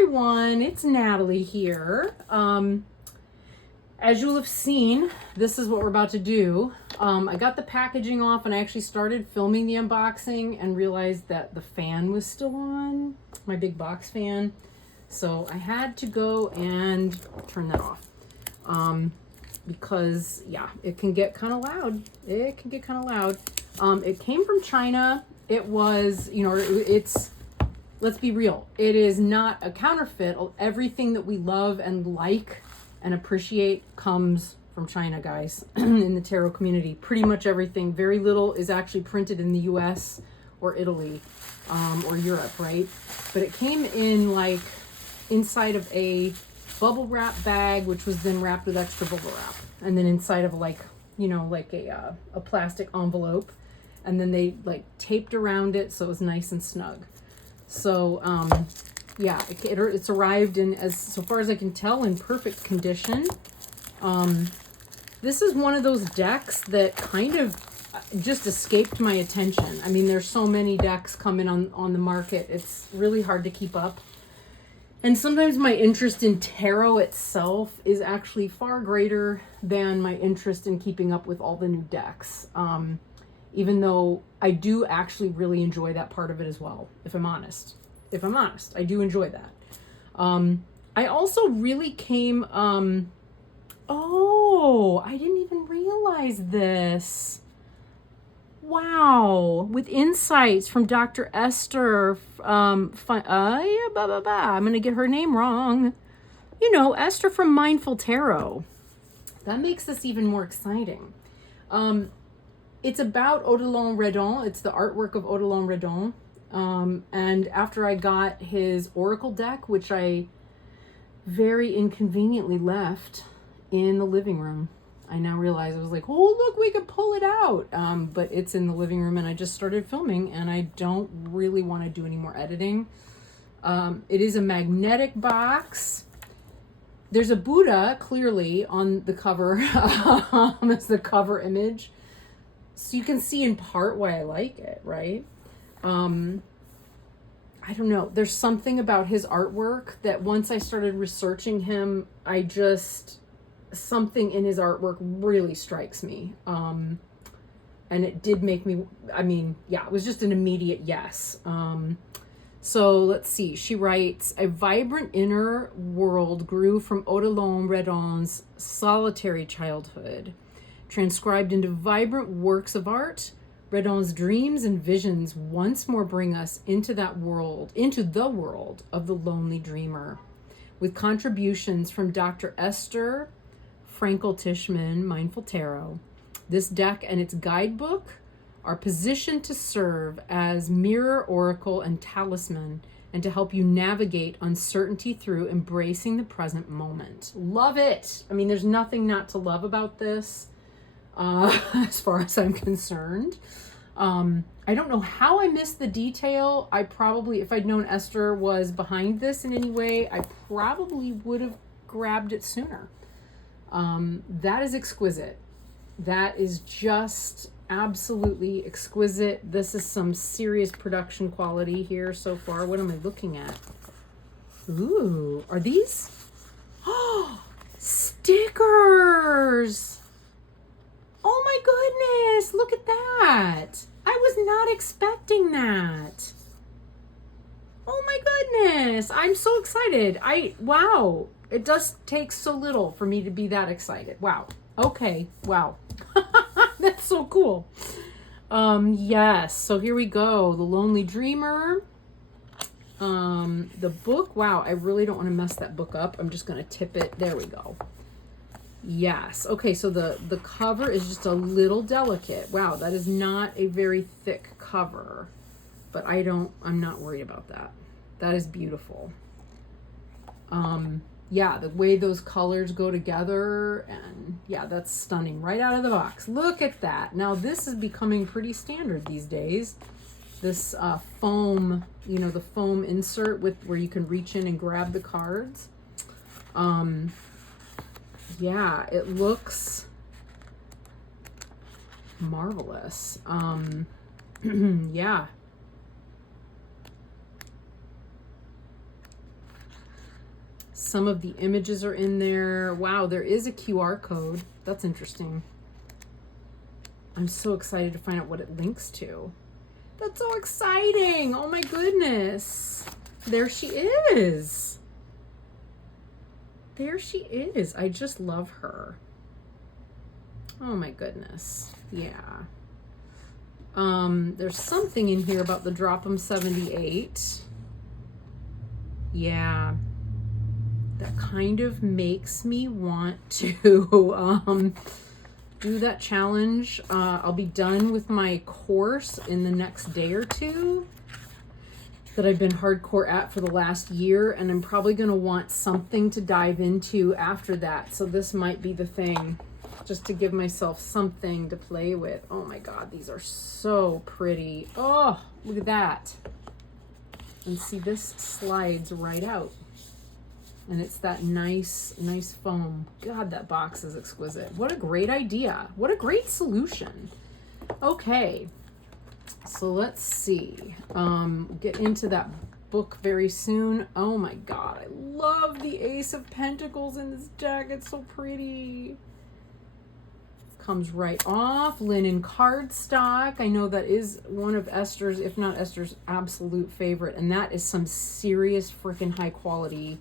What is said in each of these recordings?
everyone, it's Natalie here. As you'll have seen, this is what we're about to do. I got the packaging off and I actually started filming the unboxing and realized that the fan was still on, my big box fan. So I had to go and turn that off. Because yeah, it can get kind of loud. It came from China. It was, it's, let's be real, it is not a counterfeit. Everything that we love and like and appreciate comes from China, guys, in the tarot community. Pretty much everything. Very little is actually printed in the US or Italy or Europe, right? But it came in like inside of a bubble wrap bag, which was then wrapped with extra bubble wrap. And then inside of like, like a plastic envelope. And then they like taped around it so it was nice and snug. So, yeah, it's arrived in, as so far as I can tell, in perfect condition. This is one of those decks that kind of just escaped my attention. I mean, there's so many decks coming on the market. It's really hard to keep up. And sometimes my interest in tarot itself is actually far greater than my interest in keeping up with all the new decks. Even though I do actually really enjoy that part of it as well, if I'm honest. I do enjoy that. I also really came, oh, I didn't even realize this. Wow, with insights from Dr. Esther, I'm going to get her name wrong. Esther from Mindful Tarot. That makes this even more exciting. It's about Odilon Redon. It's the artwork of Odilon Redon. And after I got his Oracle deck, which I very inconveniently left in the living room, I now realize I was like, oh, look, we could pull it out. But it's in the living room and I just started filming and I don't really want to do any more editing. It is a magnetic box. There's a Buddha clearly on the cover as the cover image. So you can see in part why I like it, right? I don't know. There's something about his artwork that once I started researching him, something in his artwork really strikes me. And it did make me, it was just an immediate yes. So let's see. She writes, a vibrant inner world grew from Odilon Redon's solitary childhood. Transcribed into vibrant works of art, Redon's dreams and visions once more bring us into the world of the lonely dreamer. With contributions from Dr. Esther Freinke Tischman, Mindful Tarot, this deck and its guidebook are positioned to serve as mirror, oracle, and talisman, and to help you navigate uncertainty through embracing the present moment. Love it! I mean, there's nothing not to love about this. As far as I'm concerned. I don't know how I missed the detail. I probably, if I'd known Esther was behind this in any way, I probably would have grabbed it sooner. That is exquisite. That is just absolutely exquisite. This is some serious production quality here so far. What am I looking at? Ooh, are these? Oh, stickers! Oh my goodness, look at that. I was not expecting that. Oh my goodness, I'm so excited. Wow, it does take so little for me to be that excited. Wow, okay, wow. That's so cool. Yes, so here we go. The Lonely Dreamer. The book, wow, I really don't want to mess that book up. I'm just going to tip it. There we go. Yes. Okay, so the cover is just a little delicate. Wow, that is not a very thick cover. But I'm not worried about that. That is beautiful. Yeah, the way those colors go together, and yeah, that's stunning right out of the box. Look at that. Now this is becoming pretty standard these days. This foam, the foam insert where you can reach in and grab the cards. Yeah, it looks marvelous. Yeah. Some of the images are in there. Wow, there is a QR code. That's interesting. I'm so excited to find out what it links to. That's so exciting. Oh my goodness. There she is. There she is. I just love her. Oh my goodness. Yeah. There's something in here about the Drop'em 78. Yeah. That kind of makes me want to do that challenge. I'll be done with my course in the next day or two that I've been hardcore at for the last year, and I'm probably going to want something to dive into after that. So this might be the thing, just to give myself something to play with. Oh my God, these are so pretty. Oh, look at that. And see, this slides right out. And it's that nice foam. God, that box is exquisite. What a great idea. What a great solution. Okay, so let's see. Get into that book very soon. Oh my God, I love the Ace of Pentacles in this deck. It's so pretty. Comes right off. Linen cardstock. I know that is one of Esther's, if not Esther's, absolute favorite. And that is some serious freaking high quality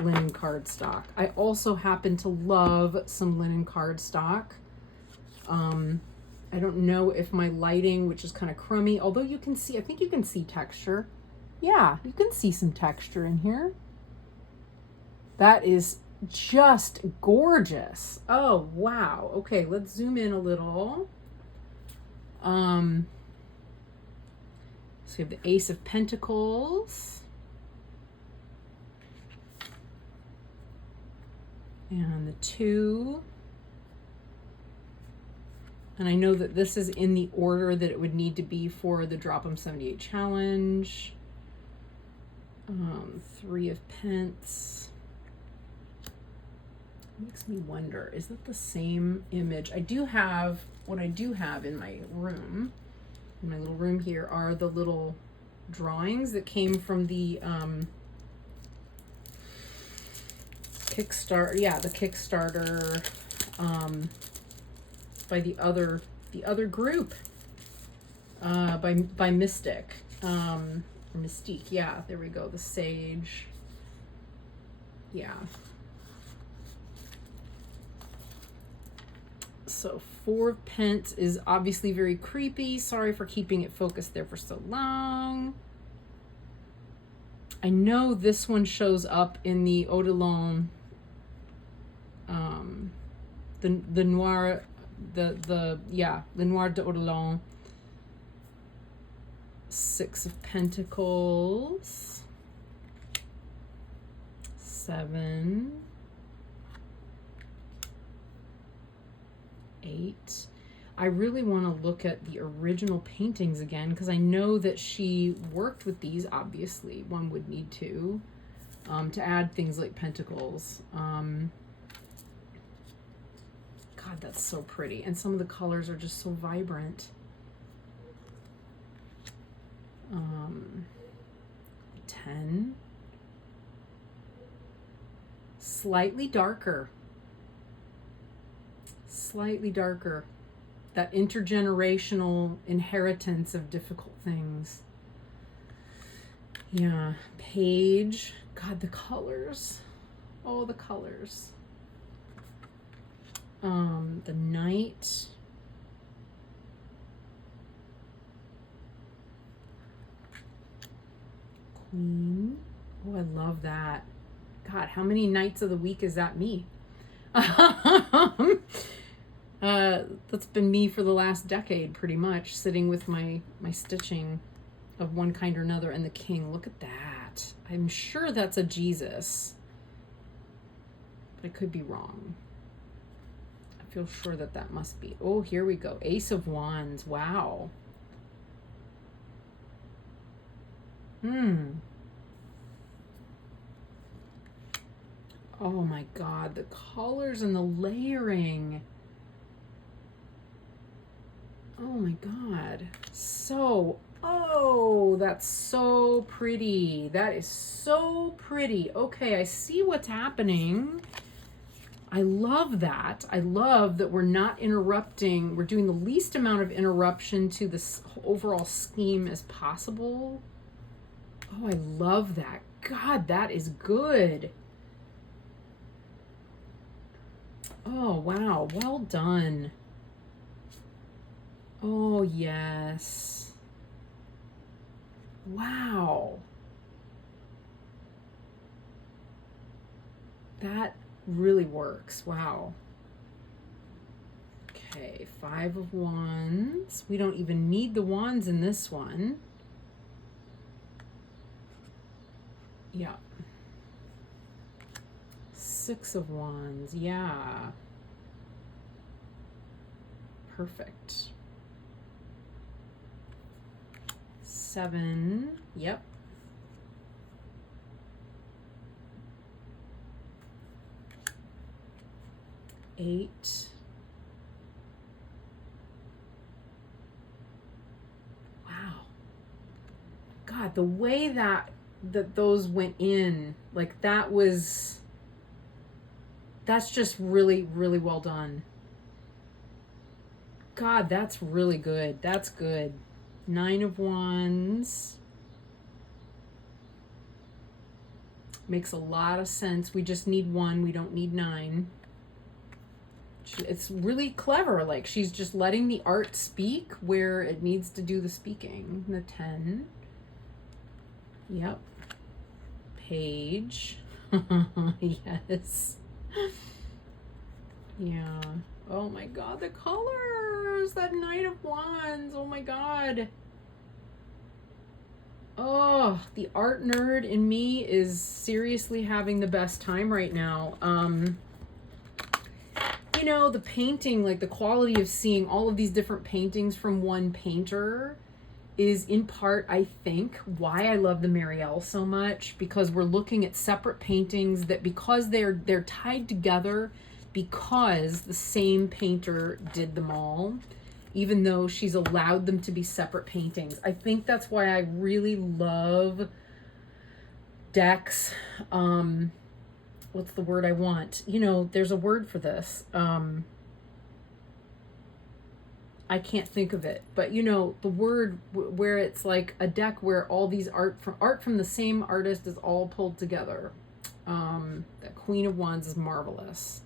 linen cardstock. I also happen to love some linen cardstock. I don't know if my lighting, which is kind of crummy, although you can see, I think you can see texture. Yeah, you can see some texture in here. That is just gorgeous. Oh, wow. Okay, let's zoom in a little. So we have the Ace of Pentacles. And the 2. And I know that this is in the order that it would need to be for the Drop'em 78 challenge. 3 of Pence. Makes me wonder, is that the same image? I do have, what I do have in my room, in my little room here, are the little drawings that came from the Kickstarter, yeah, the Kickstarter by the other group, by Mystic, or Mystique, yeah, there we go, the Sage, yeah. So 4 of Pence is obviously very creepy. Sorry for keeping it focused there for so long. I know this one shows up in the Odilon, the Noir, the Noir de Odilon. 6 of Pentacles. 7. 8. I really want to look at the original paintings again, because I know that she worked with these. Obviously, one would need to add things like pentacles. God, that's so pretty. And some of the colors are just so vibrant. 10. Slightly darker. Slightly darker. That intergenerational inheritance of difficult things. Yeah. Page. God, the colors. Oh, the colors. The Knight. Queen. Oh, I love that. God, how many nights of the week is that me? That's been me for the last decade, pretty much, sitting with my stitching of one kind or another. And the King, look at that. I'm sure that's a Jesus, but I could be wrong. I feel sure that that must be. Oh, here we go. Ace of Wands. Wow. Oh my God, the colors and the layering. Oh my God, so Oh, that's so pretty. That is so pretty. Okay, I see what's happening. I love that. I love that we're not interrupting. We're doing the least amount of interruption to this overall scheme as possible. Oh, I love that. God, that is good. Oh, wow. Well done. Oh, yes. Wow. That really works. Wow. Okay, 5 of Wands. We don't even need the wands in this one. Yeah. 6 of Wands. Yeah. Perfect. 7. Yep. 8. Wow. God, the way that those went in, like that's just really, really well done. God, that's really good. That's good. 9 of Wands. Makes a lot of sense. We just need 1. We don't need 9. It's really clever. Like, she's just letting the art speak where it needs to do the speaking. The 10. Yep. Page. Yes. Yeah. Oh my God, the colors. That Knight of Wands. Oh my God. Oh, the art nerd in me is seriously having the best time right now. You know, the painting, like the quality of seeing all of these different paintings from one painter is in part, I think, why I love the Marielle so much, because we're looking at separate paintings that, because they're tied together because the same painter did them all, even though she's allowed them to be separate paintings. I think that's why I really love decks. What's the word I want? You know, there's a word for this. I can't think of it, but you know, the word where it's like a deck where all these art from the same artist is all pulled together. That Queen of Wands is marvelous.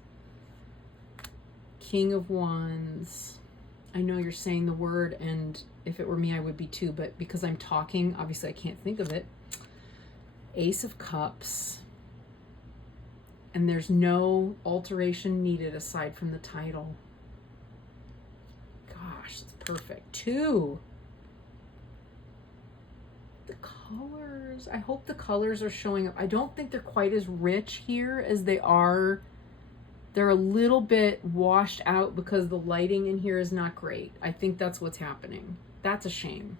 King of Wands. I know you're saying the word, and if it were me, I would be too, but because I'm talking, obviously I can't think of it. Ace of Cups. And there's no alteration needed aside from the title. Gosh, it's perfect. 2. The colors. I hope the colors are showing up. I don't think they're quite as rich here as they are. They're a little bit washed out because the lighting in here is not great. I think that's what's happening. That's a shame.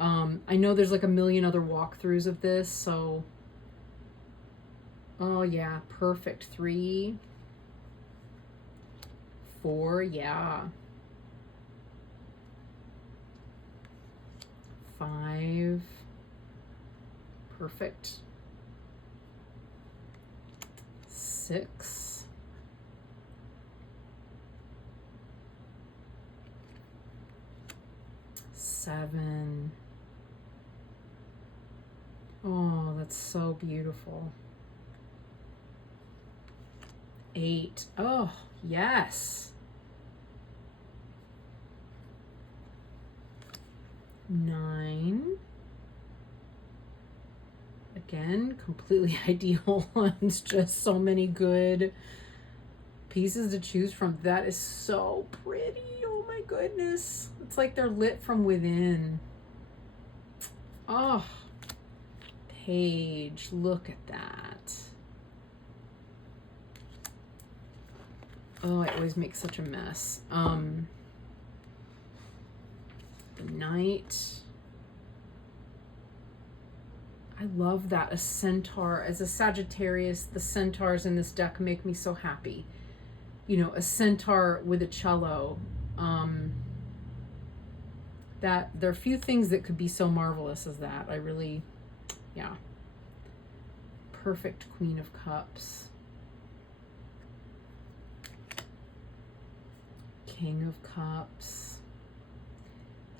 I know there's like a million other walkthroughs of this, so... Oh, yeah, perfect. 3. 4, yeah. 5. Perfect. 6. 7. Oh, that's so beautiful. 8. Oh, yes. 9. Again, completely ideal ones. Just so many good pieces to choose from. That is so pretty. Oh my goodness. It's like they're lit from within. Oh, Page. Look at that. Oh, I always make such a mess. The Knight. I love that. A centaur. As a Sagittarius, the centaurs in this deck make me so happy. You know, a centaur with a cello. That there are few things that could be so marvelous as that. I really, yeah. Perfect Queen of Cups. King of Cups.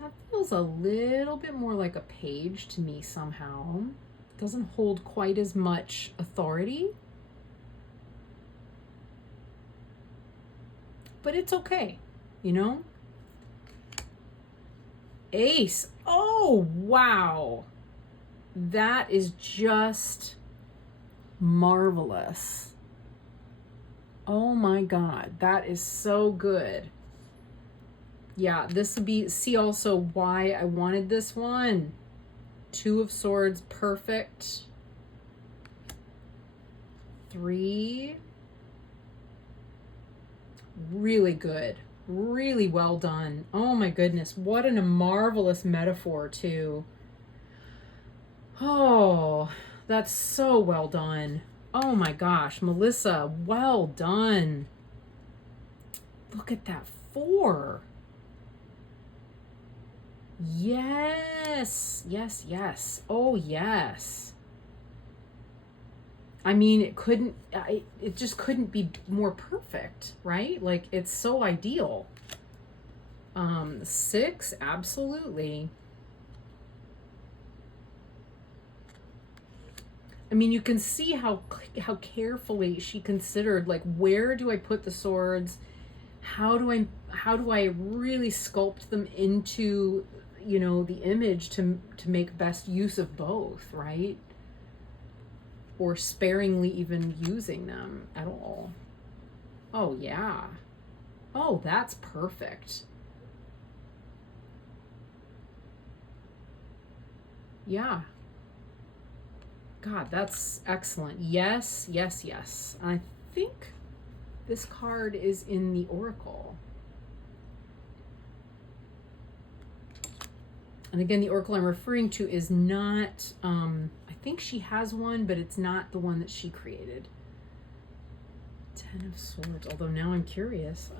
That feels a little bit more like a page to me somehow. Doesn't hold quite as much authority. But it's okay, you know? Ace. Oh, wow. That is just marvelous. Oh my God, that is so good. Yeah, this would be, see also why I wanted this one. Two of Swords, perfect. 3. Really good. Really well done. Oh my goodness, what a marvelous metaphor too. Oh, that's so well done. Oh my gosh, Melissa, well done. Look at that 4. Yes, yes, yes. Oh, yes. I mean, it just couldn't be more perfect, right? Like, it's so ideal. 6, absolutely. I mean, you can see how carefully she considered, like, where do I put the swords? How do I really sculpt them into, you know, the image to make best use of both, right? Or sparingly even using them at all. Oh, yeah. Oh, that's perfect. Yeah. God, that's excellent. Yes, yes, yes. I think this card is in the Oracle. And again, the Oracle I'm referring to is not, I think she has one, but it's not the one that she created. 10 of Swords, although now I'm curious.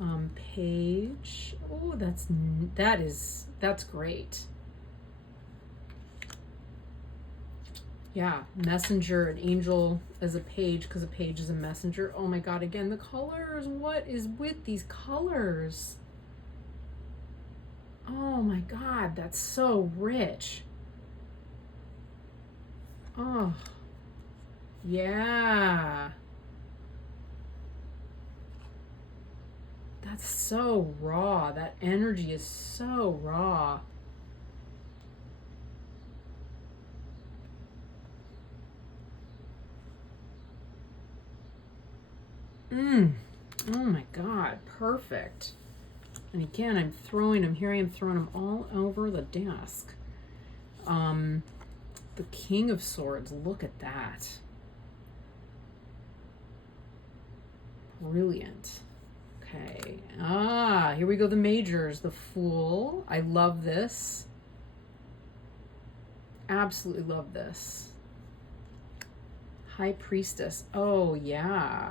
Page, oh, that's great. Yeah, messenger, an angel as a page, because a page is a messenger. Oh my God, again, the colors. What is with these colors? Oh my God, that's so rich. Oh, yeah. That's so raw. That energy is so raw. Oh my God, perfect. And again, here I am throwing them all over the desk. The King of Swords, look at that. Brilliant. Okay, here we go, the majors. The Fool, I love this. Absolutely love this. High Priestess, oh yeah.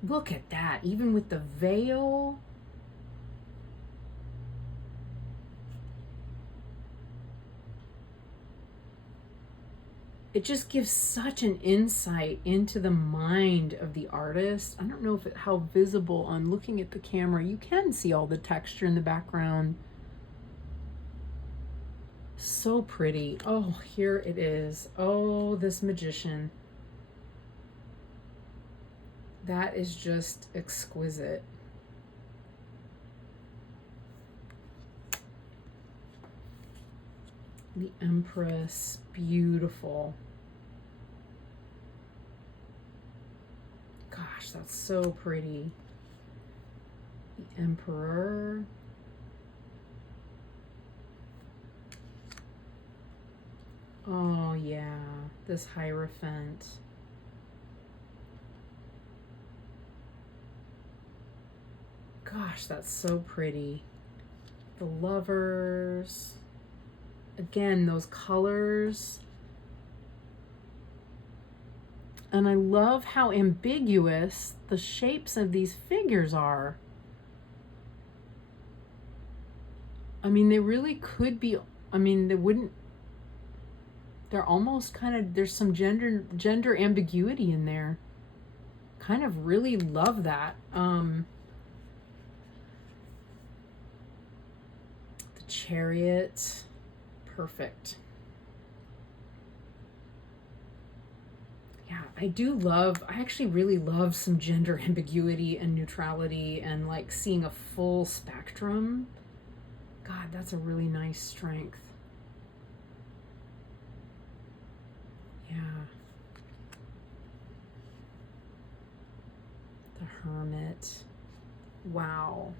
Look at that, even with the veil. It just gives such an insight into the mind of the artist. I don't know how visible on looking at the camera. You can see all the texture in the background. So pretty. Oh, here it is. Oh, this magician. That is just exquisite. The Empress, beautiful. Gosh, that's so pretty. The Emperor. Oh yeah, this Hierophant. Gosh, that's so pretty. The Lovers. Again, those colors. And I love how ambiguous the shapes of these figures are. I mean, they really could be, I mean, they wouldn't, they're almost kind of, there's some gender ambiguity in there. Kind of really love that. The Chariot, perfect. Yeah, I actually really love some gender ambiguity and neutrality and like seeing a full spectrum. God, that's a really nice strength. Yeah. The Hermit. Wow.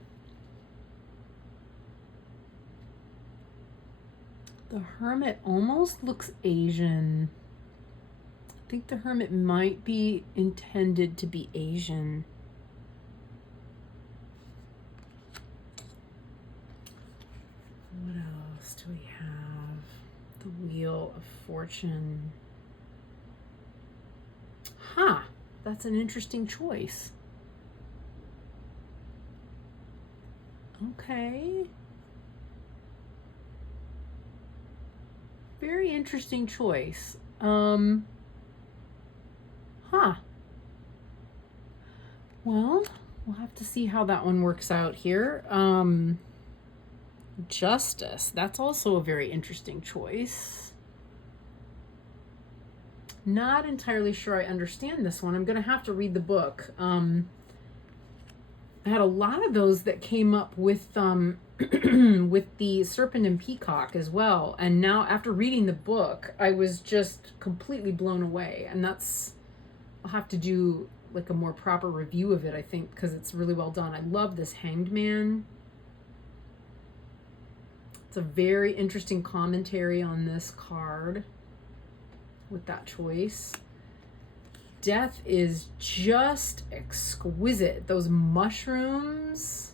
The Hermit almost looks Asian. I think the Hermit might be intended to be Asian. What else do we have? The Wheel of Fortune. Huh, that's an interesting choice. Okay. Very interesting choice. Well, we'll have to see how that one works out here. Justice. That's also a very interesting choice. Not entirely sure I understand this one. I'm going to have to read the book. I had a lot of those that came up with with the Serpent and Peacock as well. And now after reading the book, I was just completely blown away. And that's, I'll have to do like a more proper review of it, I think, because it's really well done. I love this Hanged Man. It's a very interesting commentary on this card with that choice. Death is just exquisite. Those mushrooms.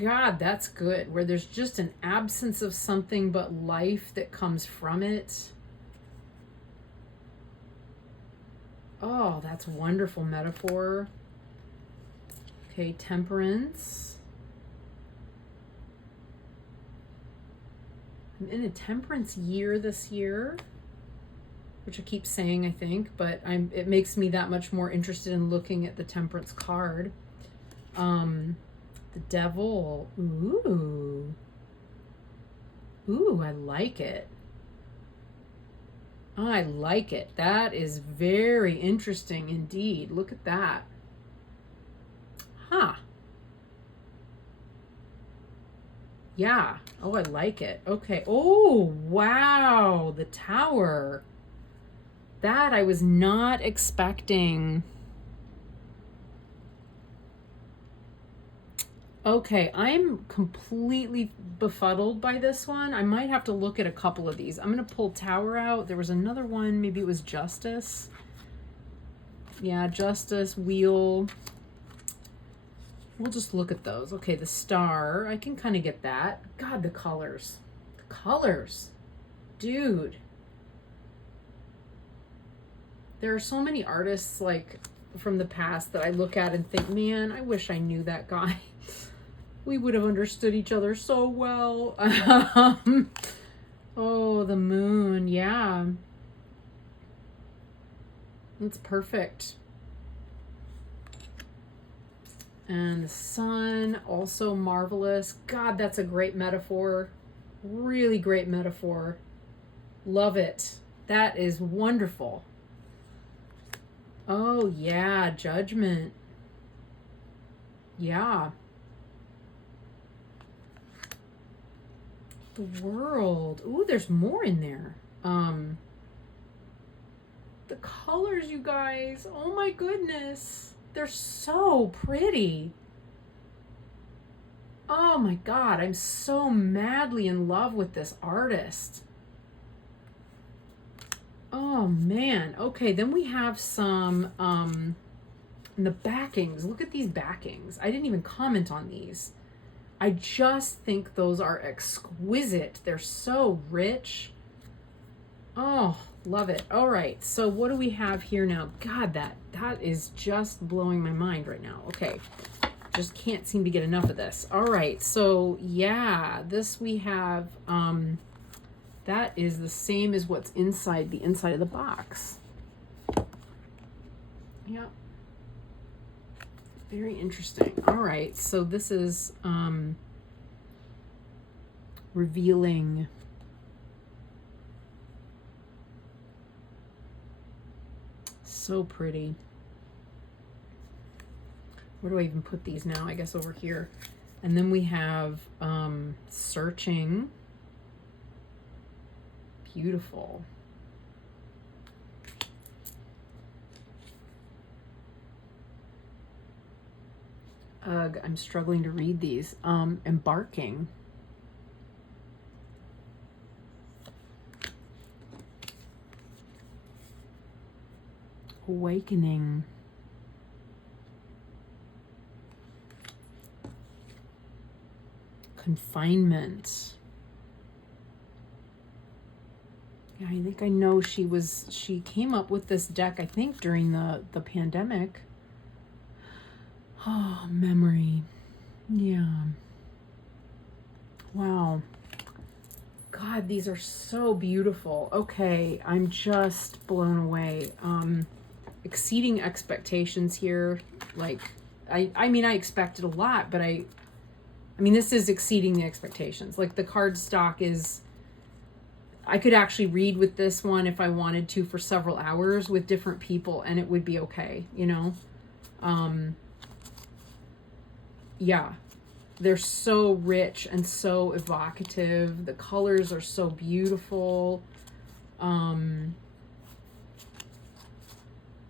God, that's good. Where there's just an absence of something but life that comes from it. Oh, that's wonderful metaphor. Okay, Temperance. I'm in a temperance year this year, which I keep saying, I think, but it makes me that much more interested in looking at the temperance card. The Devil. Ooh. Ooh, I like it. I like it. That is very interesting indeed. Look at that. Huh. Yeah. Oh, I like it. Okay. Oh, wow. The Tower. That I was not expecting. Okay, I'm completely befuddled by this one. I might have to look at a couple of these. I'm going to pull Tower out. There was another one. Maybe it was Justice. Yeah, Justice, Wheel. We'll just look at those. Okay, the Star. I can kind of get that. God, the colors. The colors. Dude. There are so many artists like from the past that I look at and think, man, I wish I knew that guy. We would have understood each other so well. Oh, the Moon. Yeah. That's perfect. And the Sun, also marvelous. God, that's a great metaphor. Really great metaphor. Love it. That is wonderful. Oh, yeah. Judgment. Yeah. The World. Ooh, there's more in there. The colors, you guys. Oh my goodness. They're so pretty. Oh my God. I'm so madly in love with this artist. Oh man. Okay, then we have some the backings. Look at these backings. I didn't even comment on these. I just think those are exquisite. They're so rich. Oh, love it. All right, so what do we have here now? God, that is just blowing my mind right now. Okay, just can't seem to get enough of this. All right, so yeah, this we have, that is the same as what's inside the inside of the box. Yeah. Very interesting. All right, so this is revealing so pretty. Where do I even put these now? I guess over here. And then we have searching. Beautiful. Ugh, I'm struggling to read these. Embarking. Awakening. Confinement. Yeah, I think I know she came up with this deck, I think, during the pandemic. Oh, memory. Yeah. Wow. God, these are so beautiful. Okay, I'm just blown away. Exceeding expectations here. Like, I mean, I expected a lot, but I mean, this is exceeding the expectations. Like, the card stock is, I could actually read with this one if I wanted to for several hours with different people, and it would be okay, you know? Yeah, they're so rich and so evocative. The colors are so beautiful.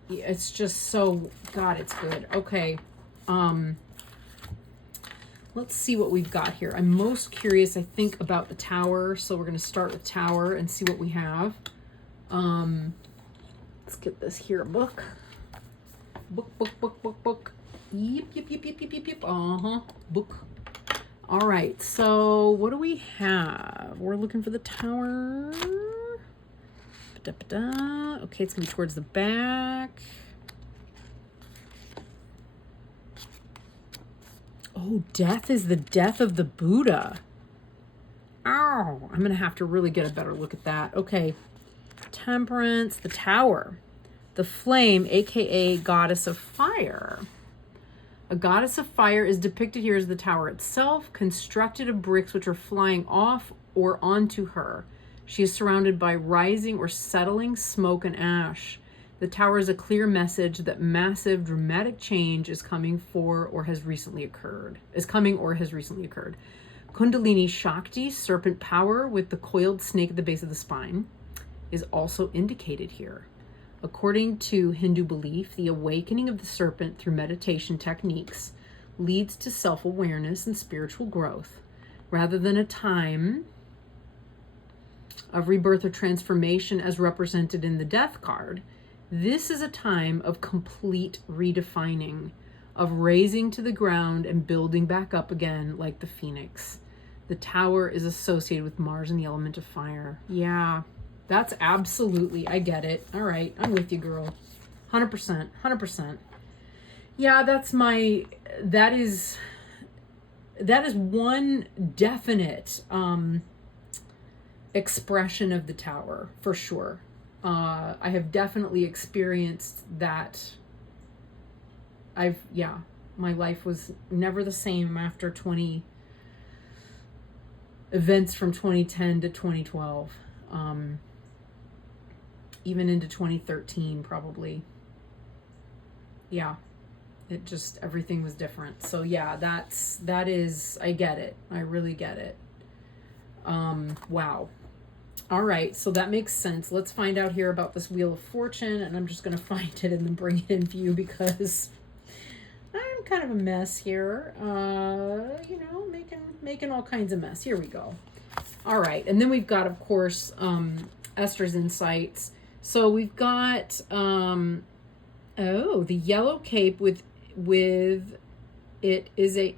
It's just so, God, it's good. Okay. Let's see what we've got here. I'm most curious, I think, about the Tower. So we're going to start with Tower and see what we have. Let's get this here. Book. Book. Yep. Book. All right. So what do we have? We're looking for the Tower. Okay, it's going to be towards the back. Oh, death is the death of the Buddha. Ow. I'm going to have to really get a better look at that. Okay. Temperance, the Tower. The Flame, aka Goddess of Fire. A goddess of fire is depicted here as the tower itself, constructed of bricks which are flying off or onto her. She is surrounded by rising or settling smoke and ash. The tower is a clear message that massive dramatic change is coming or has recently occurred. Kundalini Shakti, serpent power with the coiled snake at the base of the spine, is also indicated here. According to Hindu belief, the awakening of the serpent through meditation techniques leads to self-awareness and spiritual growth, rather than a time of rebirth or transformation as represented in the Death card. This is a time of complete redefining, of raising to the ground and building back up again like the phoenix. The Tower is associated with Mars and the element of fire. Yeah. That's absolutely, I get it. All right, I'm with you, girl. 100%. Yeah, that is one definite expression of the Tower, for sure. I have definitely experienced that. My life was never the same after events from 2010 to 2012. Even into 2013, probably. Yeah, it just, everything was different. So yeah, that is, I get it. I really get it. Wow. All right, so that makes sense. Let's find out here about this Wheel of Fortune, and I'm just going to find it and then bring it in view because I'm kind of a mess here. Making all kinds of mess. Here we go. All right, and then we've got, of course, Esther's Insights. So we've got, the yellow cape with it is a,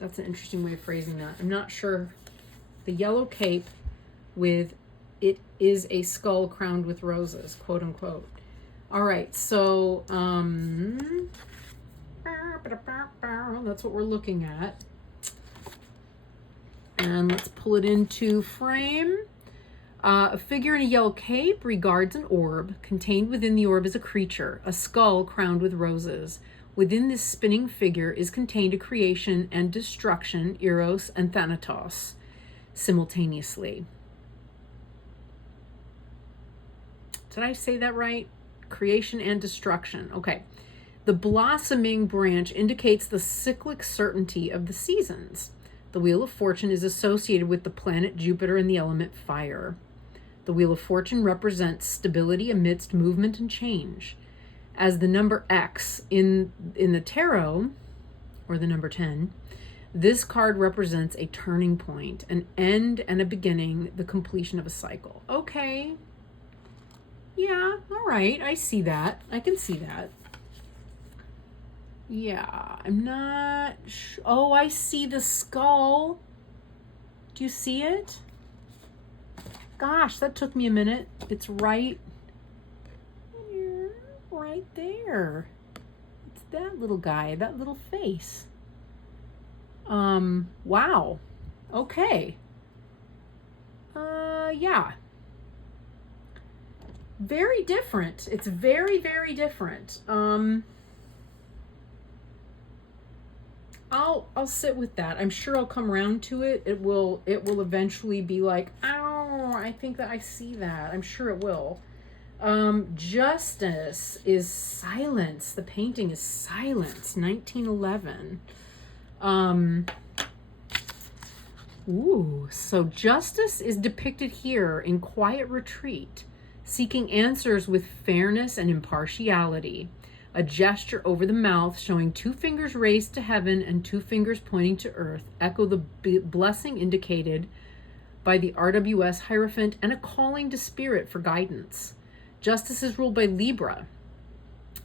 that's an interesting way of phrasing that. I'm not sure. The yellow cape with it is a skull crowned with roses, quote unquote. All right, so that's what we're looking at. And let's pull it into frame. A figure in a yellow cape regards an orb. Contained within the orb is a creature, a skull crowned with roses. Within this spinning figure is contained a creation and destruction, Eros and Thanatos, simultaneously. Did I say that right? Creation and destruction. Okay. The blossoming branch indicates the cyclic certainty of the seasons. The Wheel of Fortune is associated with the planet Jupiter and the element fire. The Wheel of Fortune represents stability amidst movement and change. As the number X in the tarot, or the number 10, this card represents a turning point, an end and a beginning, the completion of a cycle. Okay. Yeah, all right. I see that. I can see that. Yeah, I'm not sure. Oh, I see the skull. Do you see it? Gosh, that took me a minute. It's right here, right there. It's that little guy, that little face. Wow. Okay. Yeah. Very different. It's very, very different. I'll sit with that. I'm sure I'll come around to it. It will eventually be like, oh, I think that I see that. I'm sure it will. Justice is silence. The painting is silence. 1911. So justice is depicted here in quiet retreat, seeking answers with fairness and impartiality. A gesture over the mouth showing 2 fingers raised to heaven and 2 fingers pointing to earth echo the blessing indicated by the RWS Hierophant and a calling to spirit for guidance. Justice is ruled by Libra,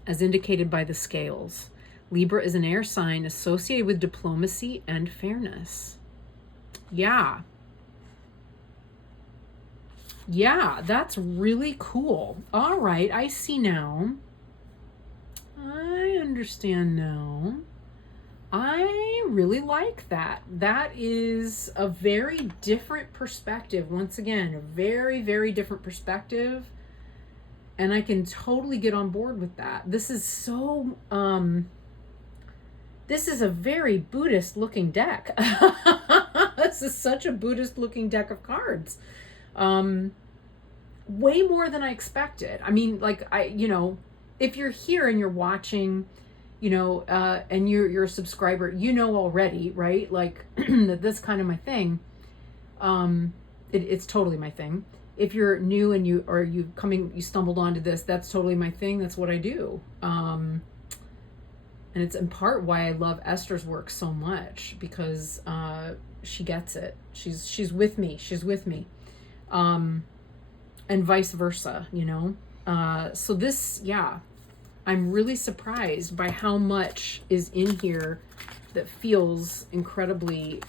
as indicated by the scales. Libra is an air sign associated with diplomacy and fairness. Yeah. Yeah, that's really cool. All right, I see now. I understand now. I really like that. That is a very different perspective. Once again, a very, very different perspective. And I can totally get on board with that. This is so, this is a very Buddhist looking deck. This is such a Buddhist looking deck of cards. Way more than I expected. I mean, like, if you're here and you're watching, and you're a subscriber, already, right? Like that that's kind of my thing. It's totally my thing. If you're new and you stumbled onto this, that's totally my thing. That's what I do. And it's in part why I love Esther's work so much, because she gets it. She's with me. She's with me. And vice versa, so this, yeah, I'm really surprised by how much is in here that feels incredibly,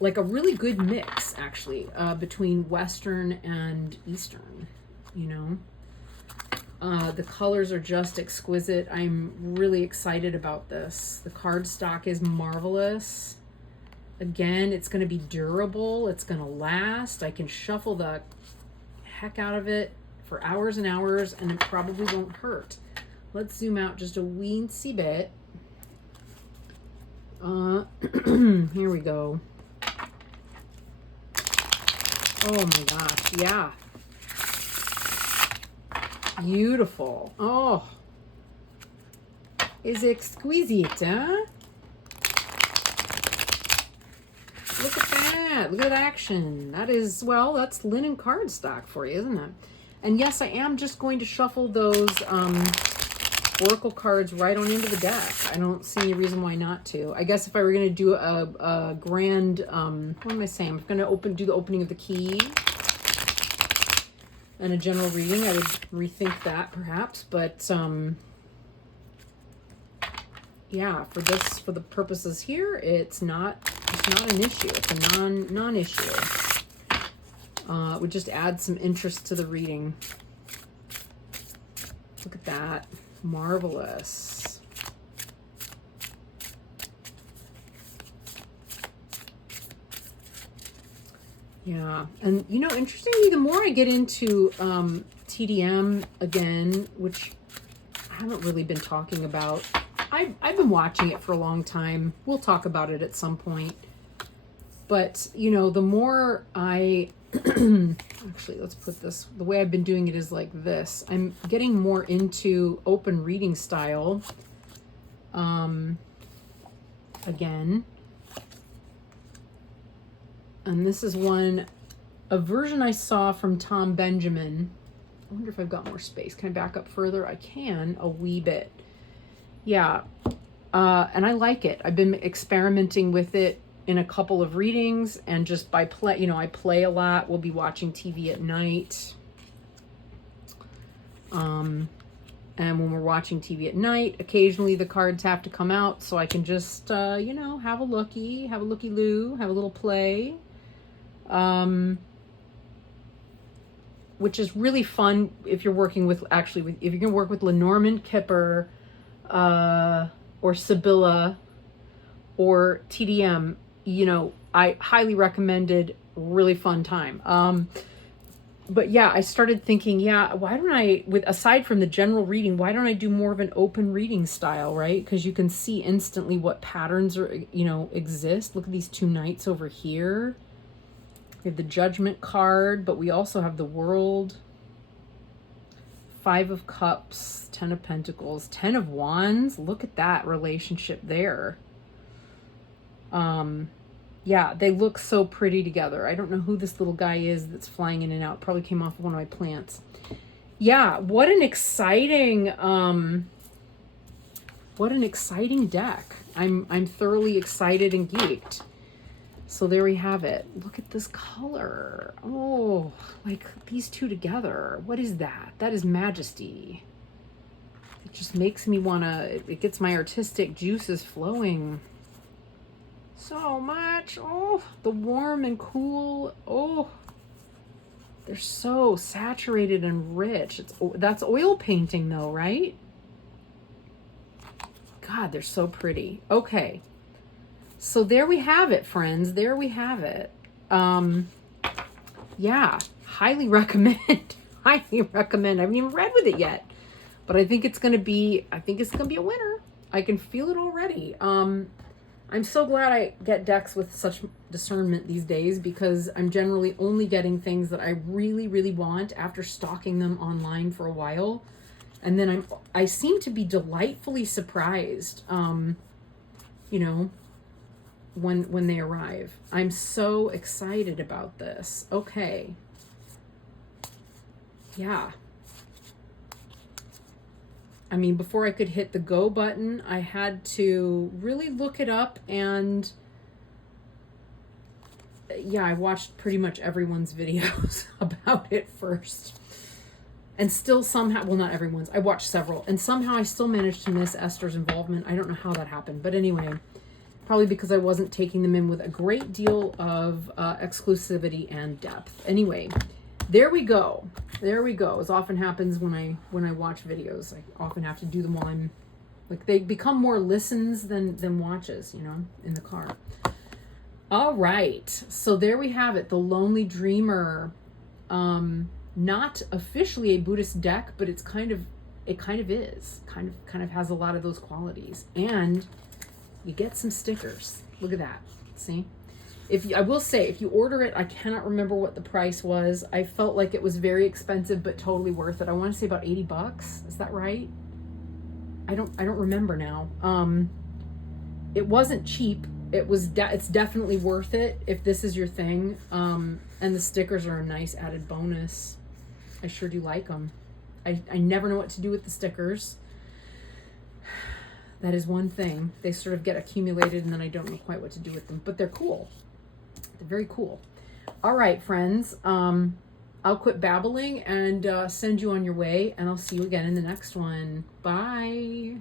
like a really good mix, actually, between Western and Eastern, the colors are just exquisite. I'm really excited about this. The cardstock is marvelous. Again, it's going to be durable. It's going to last. I can shuffle the heck out of it for hours and hours, and it probably won't hurt. Let's zoom out just a weensy bit. Here we go. Oh my gosh, yeah. Beautiful. Oh. Is exquisite, huh? Look at that. Look at that action. That is, well, that's linen cardstock for you, isn't it? And yes, I am just going to shuffle those oracle cards right on into the deck. I don't see any reason why not to. I guess if I were going to do a grand, what am I saying? I'm going to do the opening of the key and a general reading. I would rethink that perhaps, but yeah, for the purposes here, it's not an issue. It's a non-issue. It would just add some interest to the reading. Look at that. Marvelous. Yeah. And, you know, interestingly, the more I get into TDM again, which I haven't really been talking about, I've been watching it for a long time. We'll talk about it at some point. But, you know, the more I, actually, let's put this, the way I've been doing it is like this. I'm getting more into open reading style. Again. And this is a version I saw from Tom Benjamin. I wonder if I've got more space. Can I back up further? I can, a wee bit. Yeah. And I like it. I've been experimenting with it in a couple of readings, and just by play, you know, I play a lot. We'll be watching TV at night. And when we're watching TV at night, occasionally the cards have to come out so I can just, you know, have a looky-loo, have a little play. Which is really fun if you're working with, if you're going to work with Lenormand Kipper, or Sibylla, or TDM, you know, I highly recommended. Really fun time. But yeah, I started thinking, yeah, why don't I, aside from the general reading, why don't I do more of an open reading style, right? Because you can see instantly what patterns are, you know, exist. Look at these two knights over here. We have the Judgment card, but we also have the World, 5 of Cups, 10 of Pentacles, 10 of Wands. Look at that relationship there. Yeah, they look so pretty together. I don't know who this little guy is that's flying in and out. Probably came off of one of my plants. Yeah, what an exciting deck. I'm thoroughly excited and geeked. So there we have it. Look at this color. Oh, like these two together. What is that? That is majesty. It just makes me it gets my artistic juices flowing. So much. Oh, the warm and cool. Oh, they're so saturated and rich. That's oil painting though, right? God, they're so pretty. Okay. So there we have it, friends. There we have it. Yeah, highly recommend. Highly recommend. I haven't even read with it yet, but I think it's going to be a winner. I can feel it already. I'm so glad I get decks with such discernment these days, because I'm generally only getting things that I really, really want after stalking them online for a while. And then I seem to be delightfully surprised, you know, when they arrive. I'm so excited about this. Okay. Yeah. I mean, before I could hit the go button, I had to really look it up, and yeah, I watched pretty much everyone's videos about it first. And still somehow, well, not everyone's, I watched several, and somehow I still managed to miss Esther's involvement. I don't know how that happened, but anyway, probably because I wasn't taking them in with a great deal of exclusivity and depth. Anyway, there we go. There we go. As often happens when I watch videos, I often have to do them while I'm, like, they become more listens than watches, you know, in the car. All right. So there we have it. The Lonely Dreamer. Not officially a Buddhist deck, but it kind of is. Kind of has a lot of those qualities. And you get some stickers. Look at that. See? I will say, if you order it, I cannot remember what the price was. I felt like it was very expensive, but totally worth it. I want to say about $80. Is that right? I don't remember now. It wasn't cheap. It's definitely worth it if this is your thing. And the stickers are a nice added bonus. I sure do like them. I never know what to do with the stickers. That is one thing. They sort of get accumulated, and then I don't know quite what to do with them. But they're cool. They're very cool. All right, friends. I'll quit babbling and send you on your way, and I'll see you again in the next one. Bye.